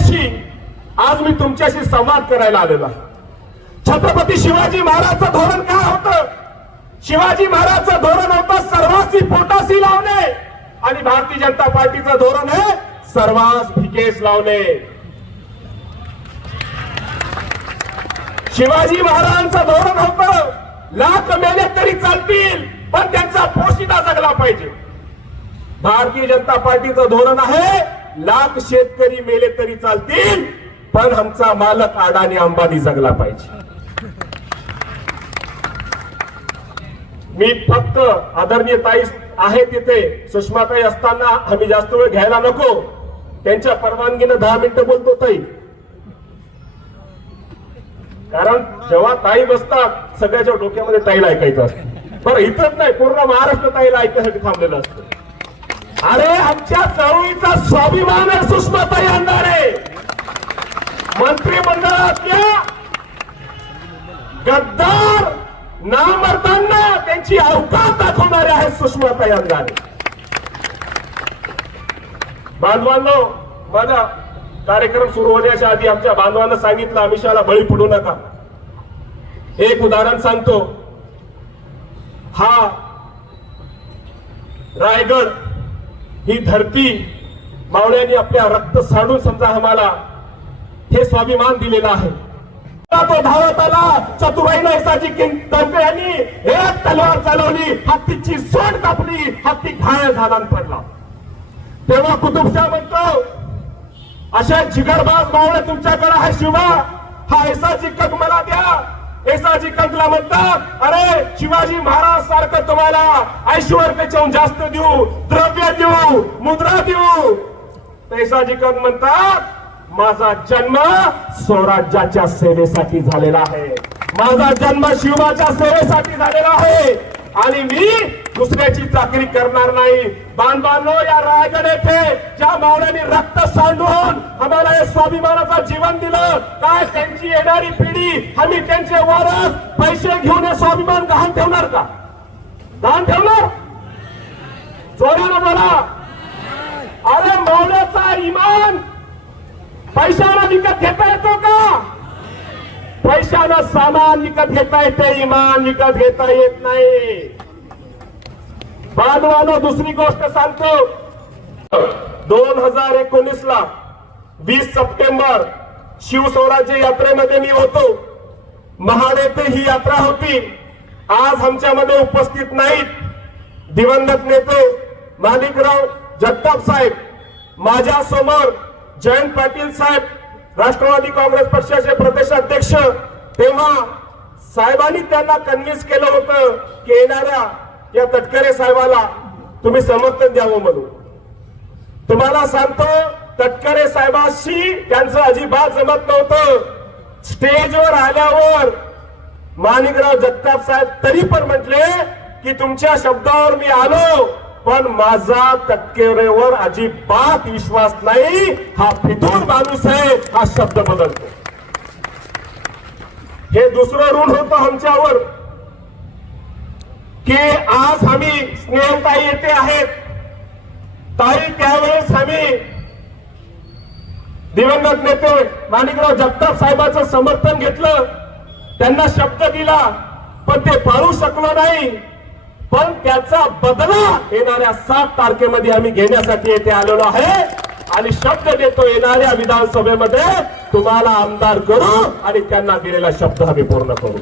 उद्देशी आज मी तुमच्याशी संवाद करायला आलेलो आहे. छत्रपती शिवाजी महाराजचं धोरण काय होतं? शिवाजी महाराजचं धोरण होतं सर्वांची पोटाशी लावणे, आणि भारतीय जनता पार्टीचं धोरण आहे सर्वांस भिकेस लावणे. शिवाजी महाराजांचं धोरण होतं लाख मेले तरी चालतील पण त्यांचा पोशिदा जगला पाहिजे. भारतीय जनता पार्टीचं धोरण आहे लाख शेतकरी मेले तरी चालतील पण आमचा मालक अडाणी अंबानी जगला पाहिजे. मी फक्त आदरणीय ताई आहे तिथे सुषमाताई असताना आम्ही जास्त वेळ घ्यायला नको, त्यांच्या परवानगीने 10 मिनिटं बोलतो ताई, कारण जेव्हा ताई बसतात सगळ्याच्या डोक्यामध्ये ताईला ऐकायचं असतं. बरं इथंच नाही, पूर्ण महाराष्ट्र ताईला ऐकण्यासाठी थांबलेलं असतं. अरे आमच्या चळवळीचा स्वाभिमान आहे सुषमाताई अंधारे. मंत्रिमंडळातल्या गद्दार नामर्दांना त्यांची अवकाश दाखवणारे आहेत सुषमाताई अंधारे. बांधवांनो, माझा कार्यक्रम सुरू होण्याच्या आधी आमच्या बांधवांना सांगितलं आमिषाला बळी पडू नका. एक उदाहरण सांगतो. हा रायगड ही धरती मावळ्यांनी आपल्या रक्त सांडून समजा आम्हाला हे स्वाभिमान दिलेलं आहे. तो धावत आला, चतुराईने ऐसाची तर्फे यांनी एक तलवार चालवली, हत्तीची सोंड कापली, हत्ती घायल झाला पडला. तेव्हा कुतुबशाह म्हणतो अशा जिगरबाज मावळे तुमच्याकडे आहे शिवा, हा ऐसाची कंक मला द्या. ऐसाची कंकला म्हणतात अरे शिवाजी महाराज सारखं तुम्हाला ऐश्वर्यापेक्षा जास्त देऊ, द्रव्य देऊ, मुद्रा देऊ. ऐसाची कंक म्हणतात माझा जन्म स्वराज्याच्या सेवेसाठी झालेला आहे, माझा जन्म शिवाच्या सेवेसाठी झालेला आहे आणि मी दुसऱ्याची चाकरी करणार नाही. बांधवांनो, या रायगड येथे ज्या मावळ्यांनी रक्त सांडून आम्हाला हे स्वाभिमानाचं जीवन दिलं, काय त्यांची येणारी पिढी आम्ही त्यांचे वारस पैसे घेऊन हे स्वाभिमान गहाण ठेवणार का? गहाण ठेवणार? जोरानं बोला. अरे मावळ्याचा इमान पैशाला विकत घेता येतो का? पैशाला सामान विकत घेता येते, इमान विकत घेता येत नाही. बांधवानो, दुसरी गोष्ट सांगतो. 2019 ला 20 सप्टेंबर शिवस्वराज्य यात्रेमध्ये मी होतो. महाड येथे ही यात्रा होती. आज आमच्यामध्ये उपस्थित नाहीत दिवंगत नेते माणिकराव जगताप साहेब, माझ्या समोर जयंत पाटील साहेब, राष्ट्रवादी काँग्रेस पक्षाचे प्रदेशाध्यक्ष. तेव्हा साहेबांनी त्यांना कन्व्हिन्स केलं होतं की येणाऱ्या या तटकरे साहेबाला तुम्ही समर्थन द्यावं म्हणून. तुम्हाला सांगतो तटकरे साहेबांशी त्यांचं अजिबात जमत नव्हतं. स्टेजवर आल्यावर माणिकराव जगताप साहेब तरी पण म्हटले की तुमच्या शब्दावर मी आलो पण माझा तटकरेवर अजिबात विश्वास नाही, हा फितूर माणूस आहे, हा शब्द बदलतो. हे दुसरं ऋण होतं आमच्यावर की आज आम्ही स्नेहताई येथे आहेत. ताई त्यावेळेस आम्ही दिवंगत नेते माणिकराव जगताप साहेबांचं समर्थन घेतलं, त्यांना शब्द दिला पण ते पाळू शकलो नाही. पण त्याचा बदला येणाऱ्या 7 तारखेमध्ये आम्ही घेण्यासाठी येथे आलेलो आहे आणि शब्द देतो येणाऱ्या विधानसभेमध्ये तुम्हाला आमदार करू आणि त्यांना दिलेला शब्द आम्ही पूर्ण करू.